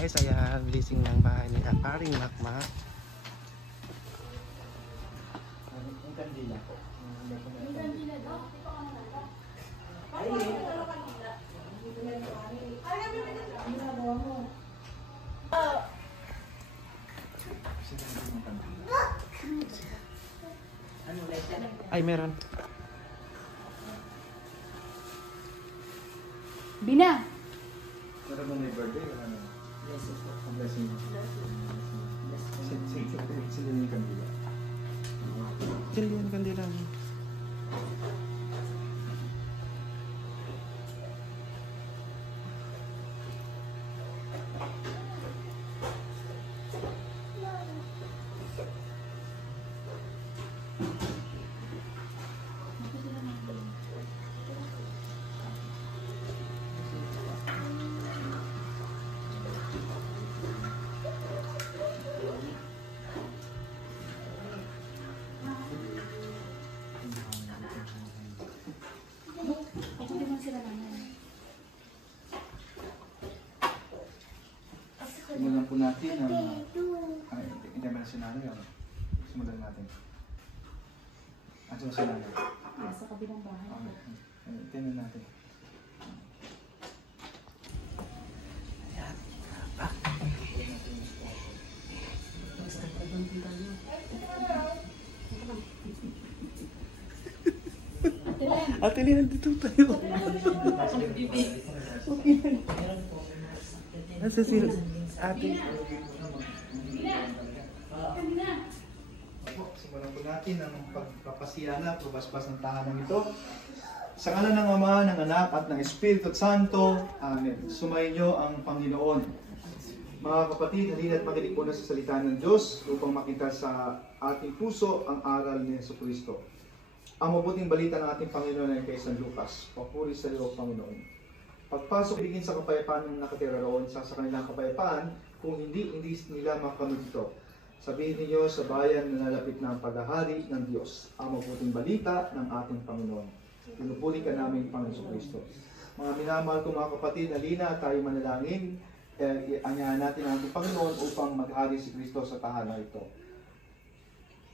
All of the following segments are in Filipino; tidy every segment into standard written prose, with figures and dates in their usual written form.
guys, ayan, blessing ng bahay ni Paring Makmak. Ang kandila po. Ang kandila daw? Ay, meron. Bina! Pero kung may birthday, ano? Blessing. Sila yung kandila. Sila yung kandila. Simulan po natin ang... Hindi naman na sinanay. Simulan natin. At sa sinanay. Nasa kabilang bahay. Okay. Tingnan natin. Ayan. Ate Lena, dito tayo. Nasa si ate. Simulan po natin ang pagpapasiyana, pagbasbas ng tahanan ito. Sa ngalan ng Ama, ng Anak, at ng Espiritu Santo. Amen. Sumayin niyo ang Panginoon. Mga kapatid, halina't makinig po na sa salita ng Diyos upang makita sa ating puso ang aral ni Jesucristo. Ang mabuting balita ng ating Panginoon ay kay San Lucas. Papuri sa iyo, Panginoon. Pagpasok, ibigin sa kapayapaan ng nakatira roon sa kanilang kapayapaan, kung hindi nila makamit ito. Sabihin niyo sa bayan na nalapit na ang paghahari ng Diyos, ang mabuting balita ng ating Panginoon. Pinupuri ka namin, Panginoon Kristo. Mga minamahal ko mga kapatid, halina at tayo manalangin. Anyahan natin ang ating Panginoon upang maghari si Kristo sa tahanan ito.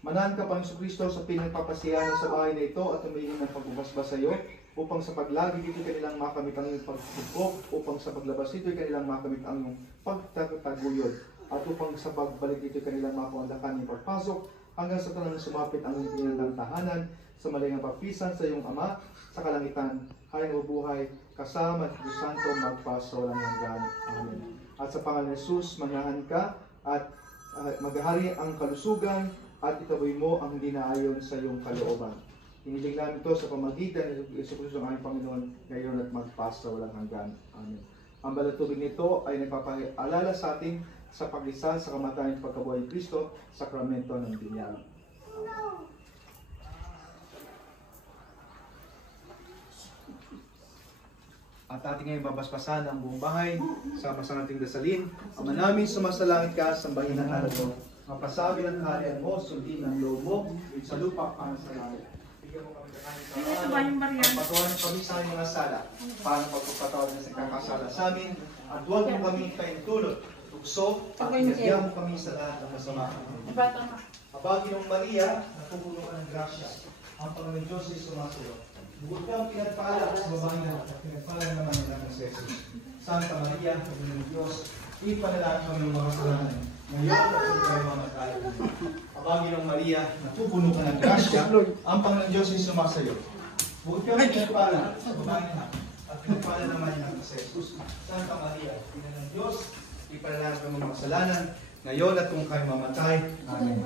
Manahan ka, Panginoon Kristo, sa pinagpapasiyahan sa bahay na ito at tumingin ng pagbubasbas sa iyo, upang sa paglagi dito kanilang makamit ang iyong pagtugkok, upang sa paglabas dito kanilang makamit ang iyong pagtataguyod, at upang sa pagbalik dito kanilang mapaundakan yung pagpasok, hanggang sa tanang sumapit ang iyong pinandang tahanan, sa malingang pagpisan sa iyong Ama, sa kalangitan, hay mabubuhay, kasama ng Diyos Santo, magpaso walang hanggan. Amen. At sa pangalan ni Jesus, manahan ka, at maghari ang kalusugan, at itaboy mo ang hindi naayon sa iyong kalooban. Hiniling namin ito sa pamagitan ng Jesucristo ang aming Panginoon, ngayon at magpasa walang hanggan. Amen. Ang banal tubig nito ay nagpapaalala sa atin sa paglisan sa kamatayan at pagkabuhay ni Kristo, sakramento ng binyag. At ating ngayon babaspasan ang buong bahay sa masangating dasalin. Ama namin, sumasalangit ka, sambahin ang aral mo. Mapasabi ng kaharian mo, sundin ang loob mo, sa lupa para sa langit. Bigyan mo kami ng kanyang patuwaran kami sa aming mga sala, para pagpapatawad na sa kakasala sa amin, at huwag mo kami kaintulot, tukso, at inagyan mo kami sa lahat ng masama. Habagin ng Maria, napupuno ka ng grasya, ang Panginoon Diyos ay sumasayo. Bukod kang pinagpala sa babae na at pinagpala naman ng Jesus. Santa Maria, Panginoon Diyos, ipanalangin kami ng mga kasalanan. Ngayon at kung kayo mamatay. Habagin ng Maria, napupuno ka ng grasya, ang Panginoon Diyos ay sumasayo. Bukod kang pinagpala sa babae na at pinagpala naman ng Jesus. Santa Maria, Panginoon Diyos, ipanalangin kami ng mga kasalanan. Ngayon at kung kayo mamatay. Amen.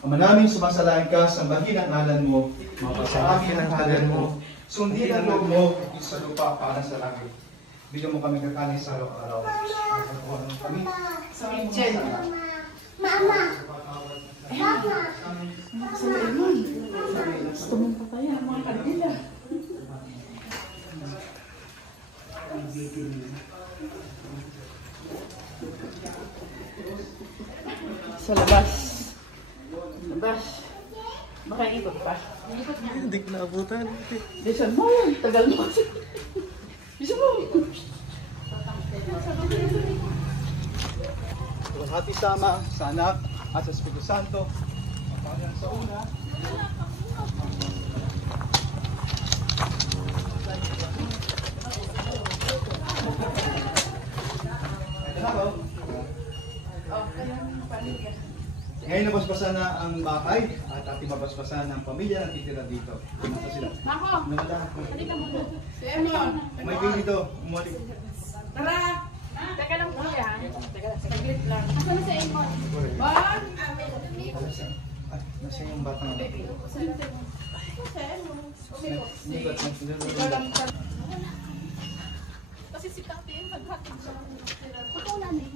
Ama namin, sumasalain ka, sambahin ang ngalan mo, mapasabi ang ngalan mo, sundin ang loob mo, sa lupa para sa langit. Bigyan mo kami kakanin sa araw-araw. Ang kami sa Angel. Mama! Mama! Sa Lemon. Gusto mong patayan ang mga kandila. Sa labas. Labas. Baka ikot pa. Hindi ko naabutan. Bisan mo, tagal mo. Bisan mo. Hati sama sa Anak at sa Espiritu Santo. Ang Panginoon sa una. Ngayon nabasbasan na ang bakay at ating mabasbasan ang pamilya na titira dito. Kumasa sila. Mako! Nawala. Halika muna. Si Emon! May baby dito. Umalik. Tara! Teka lang po yan. Teka lang, saglit lang. Asan na si Emon? Bon! Ay, nasa yung bata na. Kasi si Tati, maghatid siya. Ako na niya.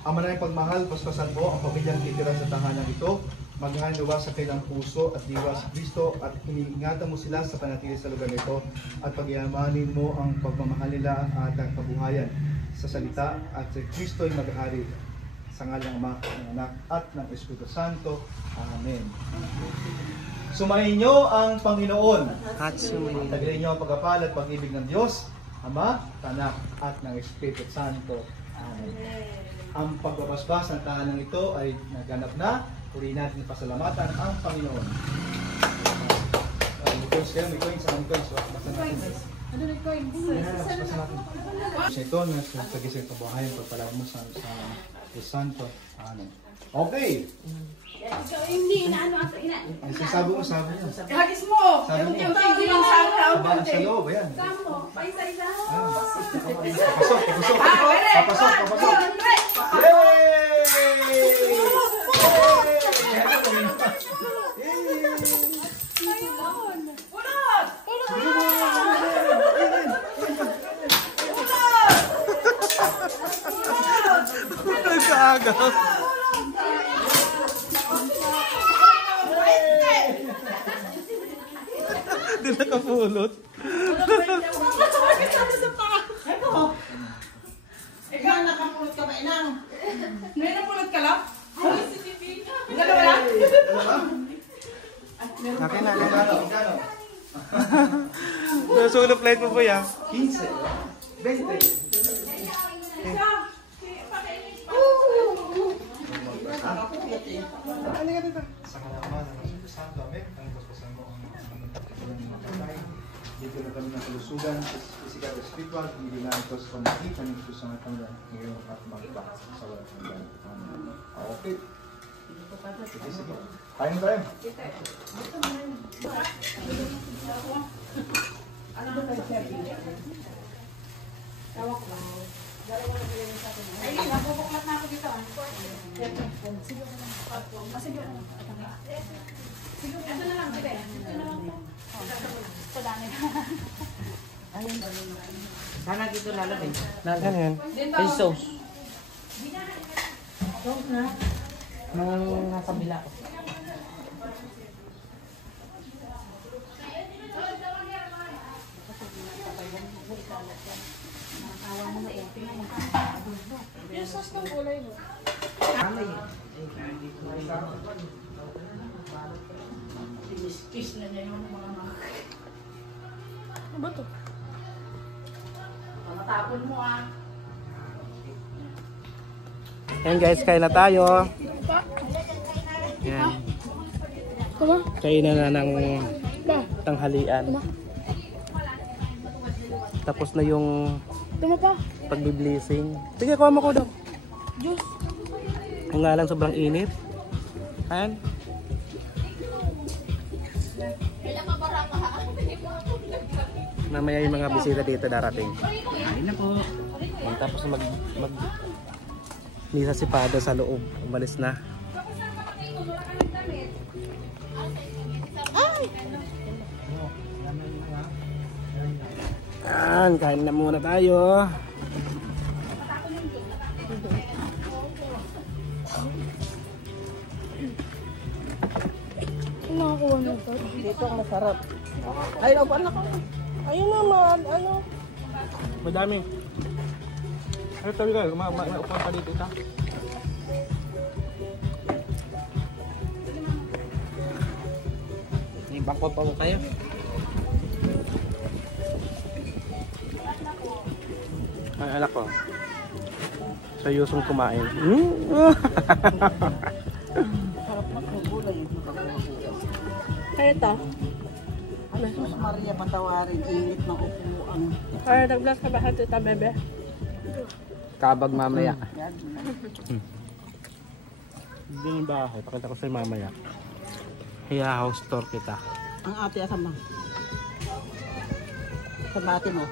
Ang manayang pagmahal, paspasan mo ang pamilyang titira sa tahanan ito, maghahanduwa sa kailang puso at diwa sa Kristo at iniingatan mo sila sa panatili sa lugar nito at pagyamanin mo ang pagmamahal nila at ang kabuhayan sa salita at sa Kristo'y mag-ari sa ngalang Ama, ng Anak at ng Espiritu Santo. Amen. Sumayin niyo ang Panginoon. At sumayin. Tagalin niyo ang pagkapal at pag-ibig ng Diyos, Ama, Anak at ng Espiritu Santo. Amen. Ang pagbabasbas ng tahanan ito ay naganap na. Purihin natin pasalamatan ang Panginoon. May coins kayo, may coins. Ang coins, basta natin. Ano na ko? Basta natin. Sa ito, sa gising kabuhayan, pagpalawan mo sa Santo. Amen. Okay. Hindi, inaano ato, Ay, sasabi mo, sabi mo. Hagis mo! Sabi mo. Yung lang sa araw. Sabaan sa loob, ayan. Samo, paisa-isa. Papasok, papasok. Papasok, papasok. Nagkaagaw. Hindi nakapulot. Ikaw, nakapulot ka ba, Inang? May napulot ka lang? Dalawa lang? Akin na. Magkano? Solo flight mo po yan. 15. 20. Sa kalaman ng Espiritu Santo, amen. Ang paspasan mo ang patay. Dito na kami ng kalusugan, physical at spiritual, hindi na ito sa pamagitan ng Diyos ang Panginoon ngayon at magpa sa walang hanggan. Amen. Okay. Sige. Kain mo tayo. Ay, nabubuklat na ako dito. Sige. Ito na lang, sige. Ito na lang po. Ito dami. Sana dito lalagay. Ano yan? Pesos. Nang nasa bila ko. Yung sauce ng gulay mo. Ano yun? Kiss na niya yung mga Ano ba ito? matapon mo ah. Ayan guys, kain na tayo. Yan. Kain na ng tanghalian. Tapos na yung pagbi-blessing. Sige, kuha mo ko daw. Juice. Ang nga lang sobrang init. Ayan. Mamaya yung mga bisita dito darating. Ayun na po. Ayan, tapos mag misa si Pada sa loob. Umalis na. Ayan, kain na muna tayo. Nakakuha na ito. Dito ang masarap. Ay, anak ko. Ayun naman, ano. Madami. Ano tabi ka? Maupuan pa dito ita. May bangko pa ko kayo. Ay, anak ko. Sayosong kumain. Sarap na kung gulay yung nakakulakuya. Kaya ito. Jesus Maria, patawarin, init ng upuan. Kaya nag-bless ka ba tita bebe? Kabag mamaya. Yan. Hindi yung bahay. Pakita ko sa'yo mamaya. Hiya house tour kita. Ang ate asam na. Sa bati mo.